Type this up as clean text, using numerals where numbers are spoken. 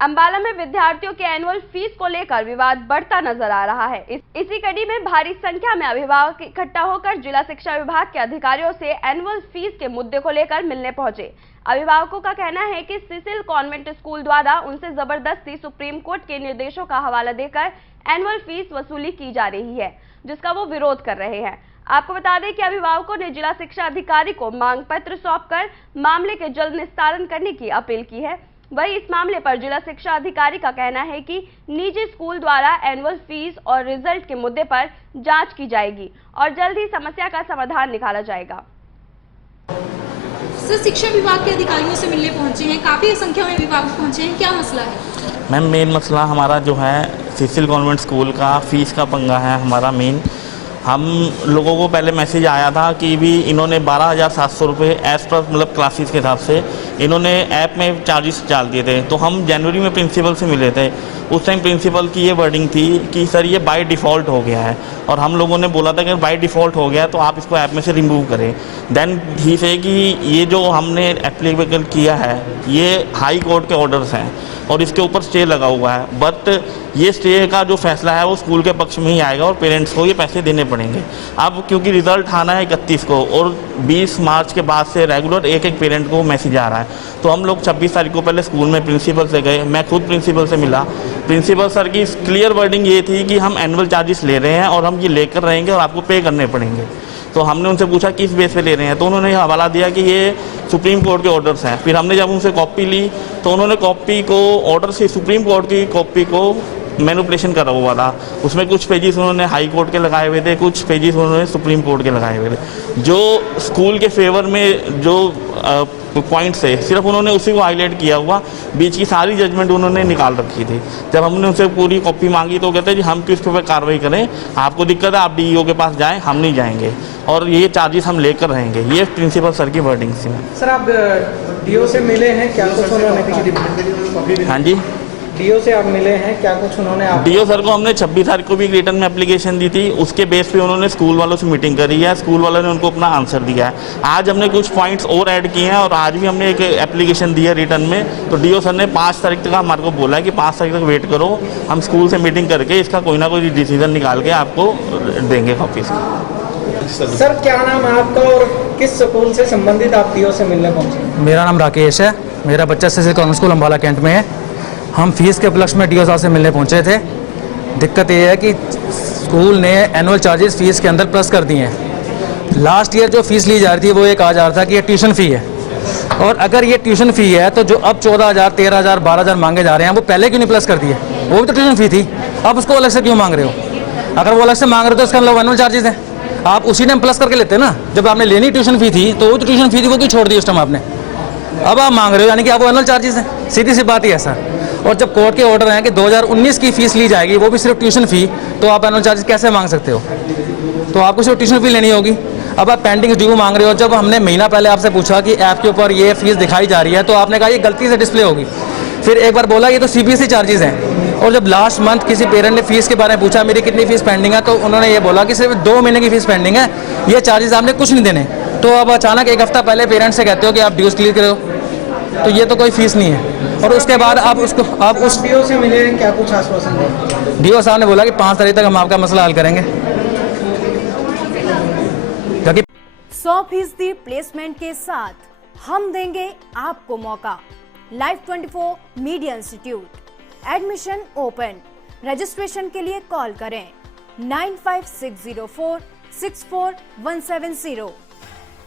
अंबाला में विद्यार्थियों के एनुअल फीस को लेकर विवाद बढ़ता नजर आ रहा है। इसी कड़ी में भारी संख्या में अभिभावक इकट्ठा होकर जिला शिक्षा विभाग के अधिकारियों से एनुअल फीस के मुद्दे को लेकर मिलने पहुंचे। अभिभावकों का कहना है कि सिसिल कॉन्वेंट स्कूल द्वारा उनसे जबरदस्ती सुप्रीम कोर्ट के निर्देशों का हवाला देकर एनुअल फीस वसूली की जा रही है, जिसका वो विरोध कर रहे हैं। आपको बता दें कि अभिभावकों ने जिला शिक्षा अधिकारी को मांग पत्र सौंपकर मामले के जल्द निस्तारण करने की अपील की है। वहीं इस मामले पर जिला शिक्षा अधिकारी का कहना है कि निजी स्कूल द्वारा एनुअल फीस और रिजल्ट के मुद्दे पर जांच की जाएगी और जल्द ही समस्या का समाधान निकाला जाएगा। सर, शिक्षा विभाग के अधिकारियों से मिलने पहुंचे हैं, काफी संख्या में अभिभावक पहुंचे हैं, क्या मसला है? मैम, मेन मसला हमारा जो है सिसिल कॉन्वेंट स्कूल का फीस का पंगा है हमारा मेन। हम लोगों को पहले मैसेज आया था कि भी इन्होंने 12,700 रुपये एज पर मतलब क्लासेस के हिसाब से इन्होंने ऐप में चार्जेस डाल दिए थे। तो हम जनवरी में प्रिंसिपल से मिले थे। उस टाइम प्रिंसिपल की ये वर्डिंग थी कि सर ये बाय डिफ़ॉल्ट हो गया है, और हम लोगों ने बोला था कि बाय डिफ़ॉल्ट हो गया है तो आप इसको ऐप में से रिमूव करें। देन ही से कि ये जो हमने एप्लीकेबल किया है ये हाई कोर्ट के ऑर्डर्स हैं और इसके ऊपर स्टे लगा हुआ है, बट ये स्टे का जो फैसला है वो स्कूल के पक्ष में ही आएगा और पेरेंट्स को ये पैसे देने पड़ेंगे। अब क्योंकि रिज़ल्ट आना है 31 को और 20 मार्च के बाद से रेगुलर एक एक पेरेंट को मैसेज आ रहा है, तो हम लोग 26 तारीख को पहले स्कूल में प्रिंसिपल से गए। मैं खुद प्रिंसिपल से मिला। प्रिंसिपल सर की क्लियर वर्डिंग ये थी कि हम एनुअल चार्जेस ले रहे हैं और हम ये लेकर रहेंगे और आपको पे करने पड़ेंगे। तो हमने उनसे पूछा किस बेस पे ले रहे हैं, तो उन्होंने हवाला दिया कि ये सुप्रीम कोर्ट के ऑर्डर्स हैं। फिर हमने जब उनसे कॉपी ली तो उन्होंने कॉपी को ऑर्डर से सुप्रीम कोर्ट की कॉपी को मैनिपुलेशन करा हुआ था। उसमें कुछ पेजेस उन्होंने हाई कोर्ट के लगाए हुए थे, कुछ पेजेस उन्होंने सुप्रीम कोर्ट के लगाए हुए थे। जो स्कूल के फेवर में जो पॉइंट्स है सिर्फ उन्होंने उसी को हाईलाइट किया हुआ, बीच की सारी जजमेंट उन्होंने निकाल रखी थी। जब हमने उनसे पूरी कॉपी मांगी तो कहते हैं जी हम किस पे कार्रवाई करें, आपको दिक्कत है आप डीईओ के पास जाएं, हम नहीं जाएंगे और ये चार्जेस हम लेकर रहेंगे। ये प्रिंसिपल सर की वर्डिंग थी। सर, आप डीओ से मिले हैं, क्या कुछ उन्होंने? हाँ जी, डीओ से आप मिले हैं, क्या कुछ उन्होंने? डीओ सर को हमने 26 तारीख को भी रिटर्न में एप्लीकेशन दी थी। उसके बेस पे उन्होंने स्कूल वालों से मीटिंग करी है, स्कूल वालों ने उनको अपना आंसर दिया है। आज हमने कुछ पॉइंट्स और ऐड किए हैं और आज भी हमने एक एप्लीकेशन दी है रिटर्न में। तो डीओ सर ने 5 तारीख तक हमारे को बोला है कि 5 तारीख तक वेट करो, हम स्कूल से मीटिंग करके इसका कोई ना कोई डिसीजन निकाल के आपको देंगे ऑफिस। सर, क्या नाम है आपका और किस स्कूल से संबंधित आप डीओ से मिलने पहुँचे? मेरा नाम राकेश है, मेरा बच्चा Cecil convent school Ambala Cantt में है। हम फीस के उपलक्ष्य में डीओ साहब से मिलने पहुंचे थे। दिक्कत ये है कि स्कूल ने एनुअल चार्जेस फीस के अंदर प्लस कर दिए हैं। लास्ट ईयर जो फीस ली जा रही थी वो ये कहा जा रहा था कि ये ट्यूशन फ़ी है, और अगर ये ट्यूशन फ़ी है तो जो अब 14,000, 13,000, 12,000 मांगे जा रहे हैं वो पहले क्यों नहीं प्लस कर दिए? वो भी तो ट्यूशन फ़ी थी, अब उसको अलग से क्यों मांग रहे हो? अगर वो अलग से मांग रहे हो तो उसका मतलब एनुअल चार्जेस हैं, आप उसी टाइम प्लस करके लेते ना। जब आपने लेनी ट्यूशन फ़ी थी तो वो तो ट्यूशन फ़ी थी, वो क्यों छोड़ दी उस टाइम आपने? अब आप मांग रहे हो यानी कि आप वो एनुअल चार्जेस हैं, सीधी सी बात ही है सर। और जब कोर्ट के ऑर्डर हैं कि 2019 की फ़ीस ली जाएगी, वो भी सिर्फ ट्यूशन फ़ी, तो आप एनुअल चार्जेस कैसे मांग सकते हो? तो आपको सिर्फ ट्यूशन फ़ी लेनी होगी। अब आप पेंडिंग ड्यू मांग रहे हो। जब हमने महीना पहले आपसे पूछा कि ऐप के ऊपर ये फ़ीस दिखाई जा रही है तो आपने कहा ये गलती से डिस्प्ले होगी। फिर एक बार बोला ये तो सीबीएसई चार्जेस हैं। और जब लास्ट मंथ किसी पेरेंट ने फ़ीस के बारे में पूछा मेरी कितनी फ़ीस पेंडिंग है, तो उन्होंने ये बोला कि सिर्फ 2 महीने की फ़ीस पेंडिंग है, ये चार्जेस आपने कुछ नहीं देने। तो अब अचानक एक हफ्ता पहले पेरेंट्स से कहते हो कि आप ड्यूज क्लियर करो, तो ये तो कोई फ़ीस नहीं है। और उसके बाद आप उस डीओ से मिले हैं, क्या कुछ आश्वासन है? डीओ साहब ने बोला कि 5 तारीख तक हम आपका मसला हल करेंगे। 100% प्लेसमेंट के साथ हम देंगे आपको मौका। Life 24 media institute, admission open. Registration के लिए कॉल करें 9560464170।